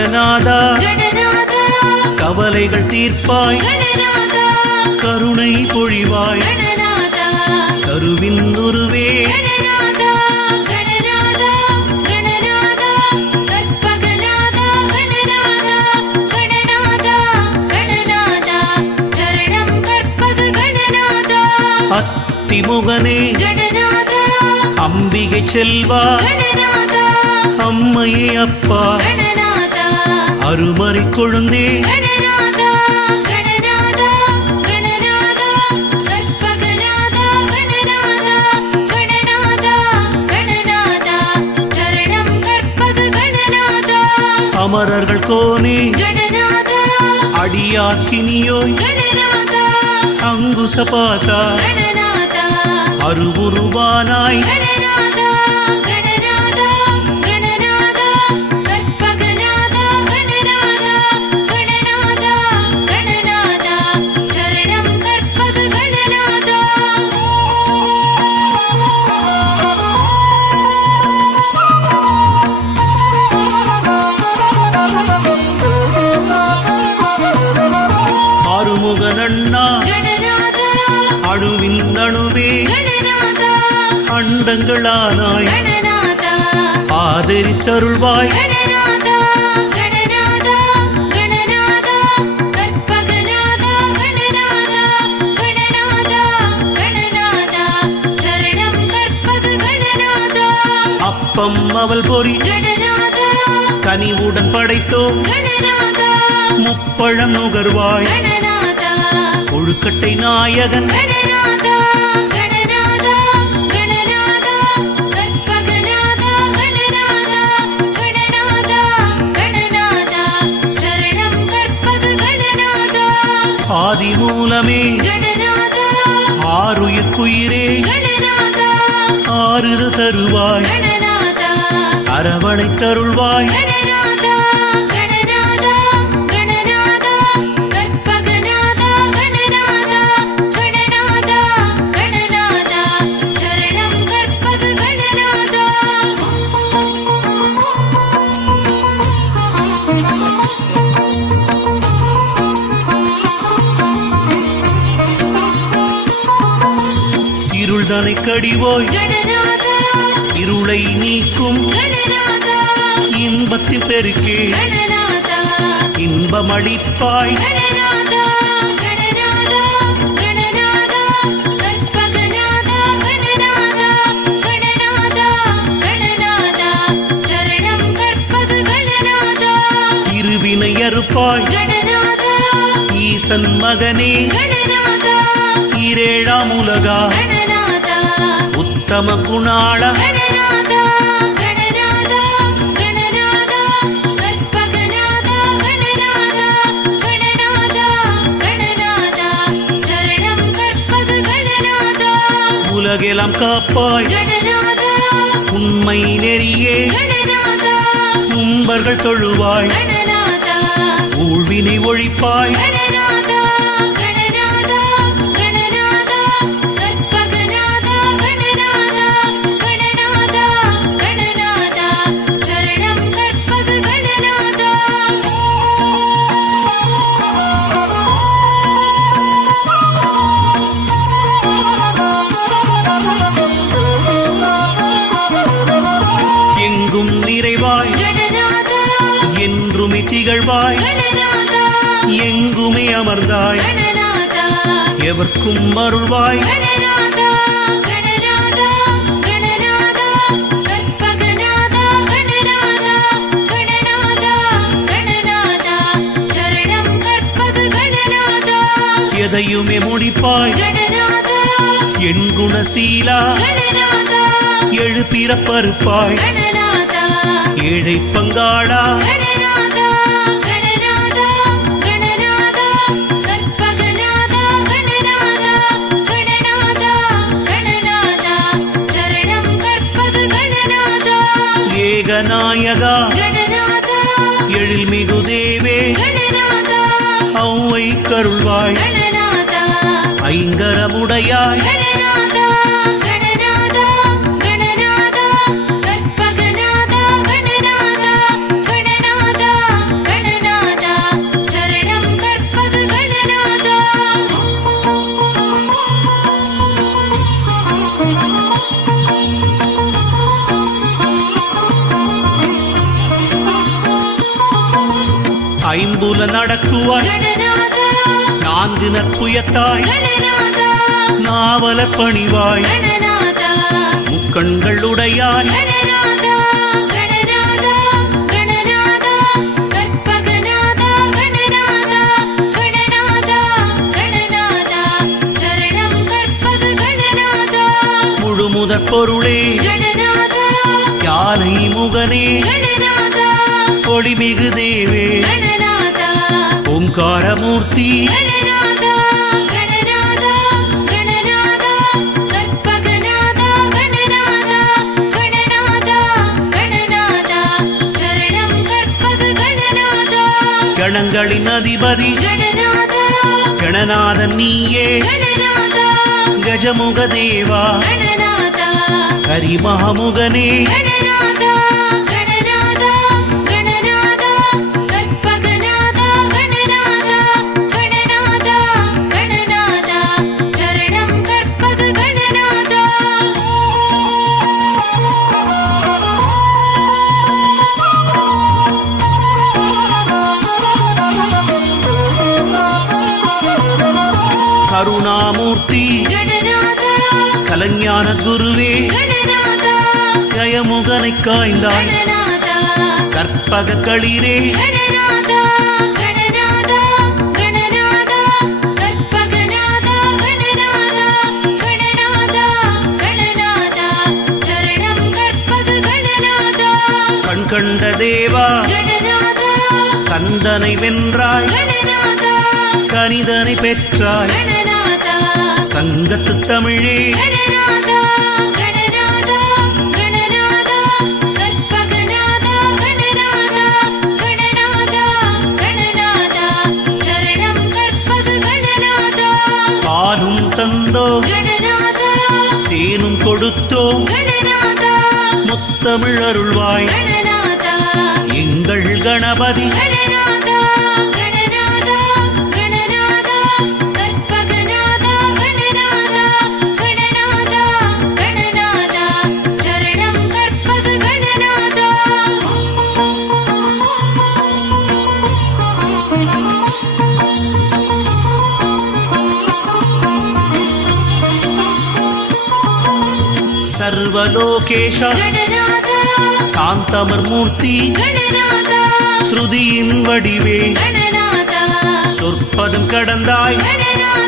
கற்பகநாதா கவலைகள் தீர்ப்பாய் கருணை பொழிவாய் கருவின் உருவே அத்திமுகனே அம்பிகை செல்வா அம்மையே அப்பா அருமறை கொழுந்தே அமரர்கள் கோனே அடியாக்கினியோய் அங்குச பாசா அருவுருவானாய் ஆறுமுகனண்ணா அணுவின் அணுவே அண்டங்களானாய் ஆதரித்தருள்வாய் அப்பம் அவள் பொறி கனிவுடன் படைத்தோம் முப்பழம் நுகர்வாய் கொழுக்கட்டை நாயகன் ஆதிமூலமே ஆறுயிர்க்குயிரே ஆறுது தருவாய் அரவணை தருள்வாய் இருள்தனை கடிவோய் இருளை நீக்கும் இன்பத்தின் பெருக்கே இன்பமளிப்பாய் இருவினை அறுப்பாய் ஈசன் மகனே ஈரேழாம் உலகா உத்தம குணாள உலகெல்லாம் காப்பாய் உண்மை நெறியே கும்பர்கள் தொழுவாய் ஊழ்வினை ஒழிப்பாய் எங்கும் நிறைவாய் என்றுமே திகழ்வாய் எங்குமே அமர்ந்தாய் எவர்க்கும் அருள்வாய் எதையுமே முடிப்பாய் என் குணசீலா எழுப்பிறப்பறுப்பாய் ஏழை பங்காளா ஏகநாயகா எழில்மிகு தேவே ஔவை கருள்வாய் ஐங்கரமுடையாய் விளக்குவாய் கணநாதா நான்கு நற்புயத்தாய் கணநாதா நாவலப் பணிவாய் கணநாதா முக்கண்கள் உடையாய் கணநாதா கணநாதா கணநாதா கற்பகநாதா கணநாதா கணநாதா கணநாதா சரணம் கற்பக கணநாதா முழுமுதற் பொருளே கணநாதா யானை முகனே கணநாதா ஒளிமிகு தேவே கணநாதா ஓங்காரமூர்த்தி கணநாதா கணநாதா கணநாதா கற்பகநாதா கணநாதா கணநாதா கணநாதா சரணம் கற்பக கணநாதா கணங்களின் அதிபதி கணநாதா கணநாதன் நீயே கணநாதா கஜமுக தேவா கணநாதா கரிமமுகனே கணநாதா கணநாதா கணநாதா கற்பகநாதா கணநாதா கணநாதா கணநாதா சரணம் கற்பக கணநாதா கருணாமூர்த்தி கணநாதா கலஞான குருவே கணநாதா ஜயமுகனை காய்ந்தாய் கணநாதா கற்பக களிரே கணநாதா கணநாதா கணநாதா கற்பகநாதா கணநாதா கணநாதா கணநாதா சரணம் கற்பக கணநாதா கண் கண்ட தேவா கணநாதா கந்தனை வென்றாய் கணநாதா கனிதனை பெற்றாய் கணநாதா சங்கத்து தமிழே கணநாதா கணநாதா கணநாதா கற்பகநாதா கணநாதா கணநாதா கணநாதா சரணம் கற்பக கணநாதா பாலும் தந்தோ கணநாதா தேனும் கொடுத்தோ கணநாதா முத்தமிழ் அருள்வாய் கணநாதா எங்கள் கணபதி கணநாதா கணநாதா கணநாதா கற்பகநாதா கணநாதா கணநாதா கணநாதா சரணம் கற்பக கணநாதா சர்வலோகேஷ கணநாதா சாந்தமர் மூர்த்தி கணநாதா ஸ்ருதியின் வடிவே கணநாதா சொற்பதம் கடந்தாய் கணநாதா